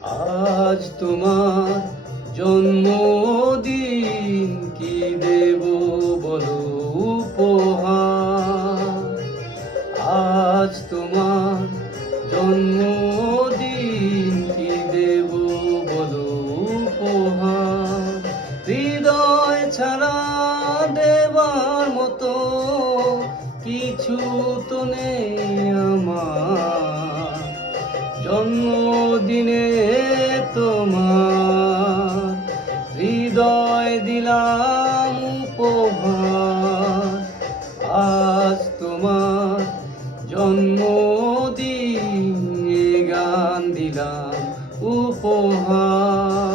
আজ তোমার জন্মদিন, কি দেব বলো উপহার। আজ তোমার জন্মদিন, কি দেব বলো উপহার। হৃদয় ছাড়া দেবার মতো কিছু তো নেই আমার। জন্মদিনে তোমার হৃদয় দিলাম উপহার। আজ তোমার জন্মদিন, গান দিলাম উপহার।